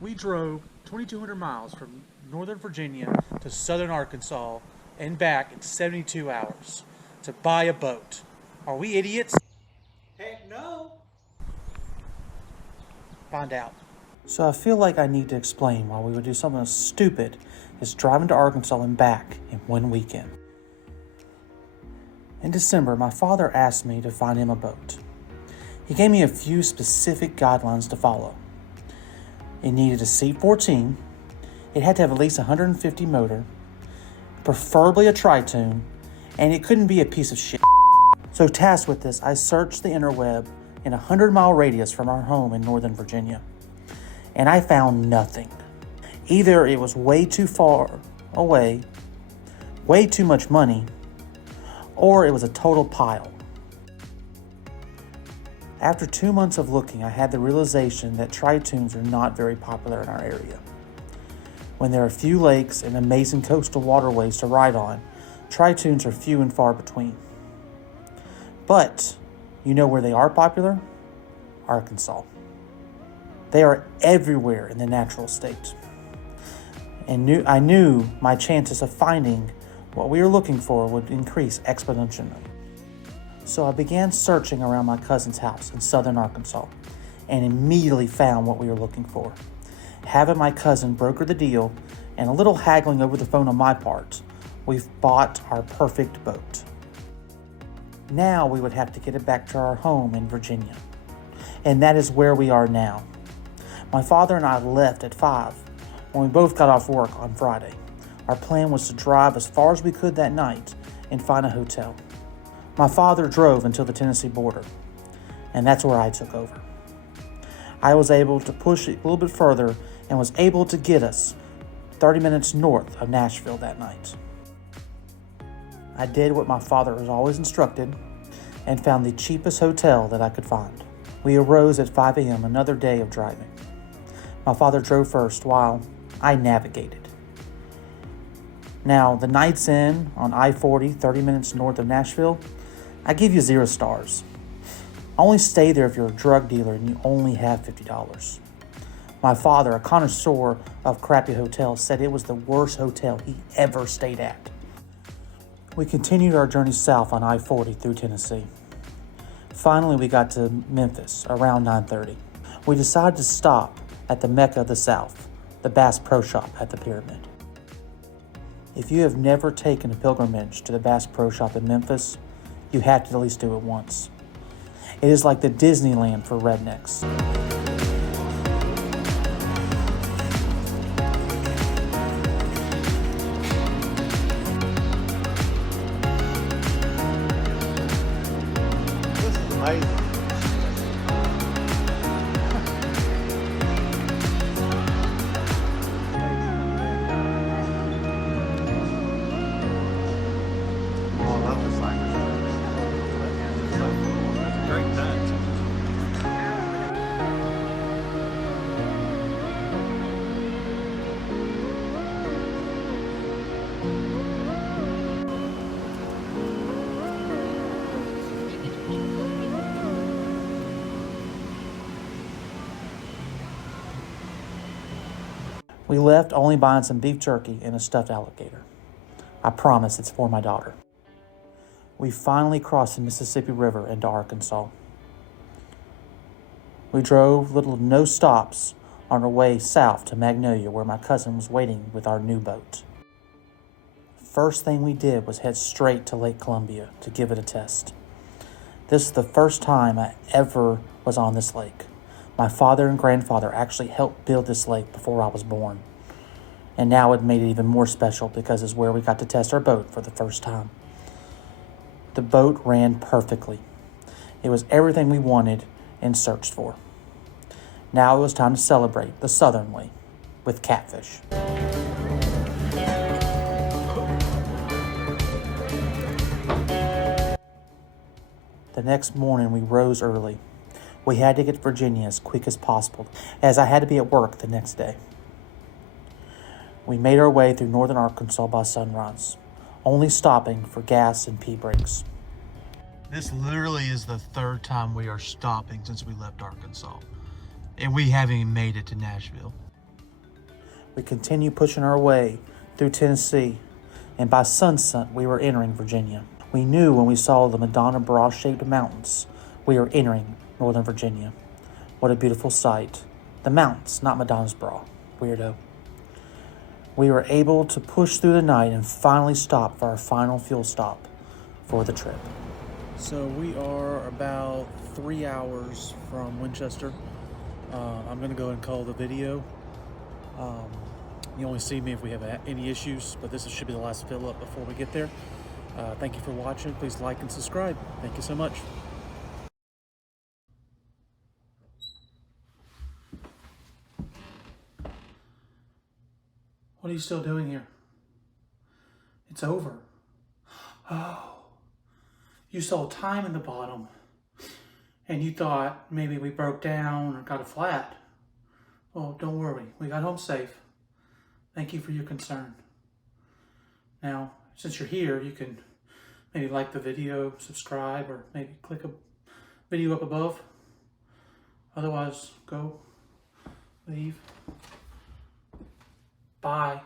We drove 2,200 miles from Northern Virginia to Southern Arkansas and back in 72 hours to buy a boat. Are we idiots? Heck no! Find out. So I feel like I need to explain why we would do something as stupid as driving to Arkansas and back in one weekend. In December, my father asked me to find him a boat. He gave me a few specific guidelines to follow. It needed a seat 14, it had to have at least 150 motor, preferably a Tritoon, and it couldn't be a piece of shit. So tasked with this, I searched the interweb in a 100-mile radius from our home in Northern Virginia, and I found nothing. Either it was way too far away, way too much money, or it was a total pile. After 2 months of looking, I had the realization that Tritoons are not very popular in our area. When there are few lakes and amazing coastal waterways to ride on, Tritoons are few and far between. But, you know where they are popular? Arkansas. They are everywhere in the natural state. And I knew my chances of finding what we were looking for would increase exponentially. So I began searching around my cousin's house in southern Arkansas and immediately found what we were looking for. Having my cousin broker the deal and a little haggling over the phone on my part, we've bought our perfect boat. Now we would have to get it back to our home in Virginia. And that is where we are now. My father and I left at 5 when we both got off work on Friday. Our plan was to drive as far as we could that night and find a hotel. My father drove until the Tennessee border, and that's where I took over. I was able to push it a little bit further and was able to get us 30 minutes north of Nashville that night. I did what my father was always instructed and found the cheapest hotel that I could find. We arose at 5 a.m. another day of driving. My father drove first while I navigated. Now, the night's inn on I-40, 30 minutes north of Nashville, I give you 0 stars. Only stay there if you're a drug dealer and you only have $50. My father, a connoisseur of crappy hotels, said it was the worst hotel he ever stayed at. We continued our journey south on I-40 through Tennessee. Finally, we got to Memphis around 9:30. We decided to stop at the Mecca of the South, the Bass Pro Shop at the Pyramid. If you have never taken a pilgrimage to the Bass Pro Shop in Memphis, you have to at least do it once. It is like the Disneyland for rednecks. This is amazing. Oh, I love this language. It's so cool. That's a great touch. We left only buying some beef jerky and a stuffed alligator. I promise it's for my daughter. We finally crossed the Mississippi River into Arkansas. We drove little to no stops on our way south to Magnolia, where my cousin was waiting with our new boat. First thing we did was head straight to Lake Columbia to give it a test. This is the first time I ever was on this lake. My father and grandfather actually helped build this lake before I was born. And now it made it even more special because it's where we got to test our boat for the first time. The boat ran perfectly. It was everything we wanted and searched for. Now it was time to celebrate the Southern way with catfish. The next morning we rose early. We had to get to Virginia as quick as possible, as I had to be at work the next day. We made our way through northern Arkansas by sunrise, only stopping for gas and pee breaks. This literally is the 3rd time we are stopping since we left Arkansas, and we haven't even made it to Nashville. We continued pushing our way through Tennessee, and by sunset we were entering Virginia. We knew when we saw the Madonna bra-shaped mountains, we were entering Northern Virginia. What a beautiful sight. The mountains, not Madonna's bra. Weirdo. We were able to push through the night and finally stop for our final fuel stop for the trip. So we are about 3 hours from Winchester. I'm going to go and call the video. You only see me if we have any issues, but this should be the last fill up before we get there. Thank you for watching. Please like and subscribe. Thank you so much. What are you still doing here? It's over. Oh, you saw time in the bottom and you thought maybe we broke down or got a flat. Well, don't worry. We got home safe. Thank you for your concern. Now, since you're here, you can maybe like the video, subscribe, or maybe click a video up above. Otherwise, go, leave. Bye.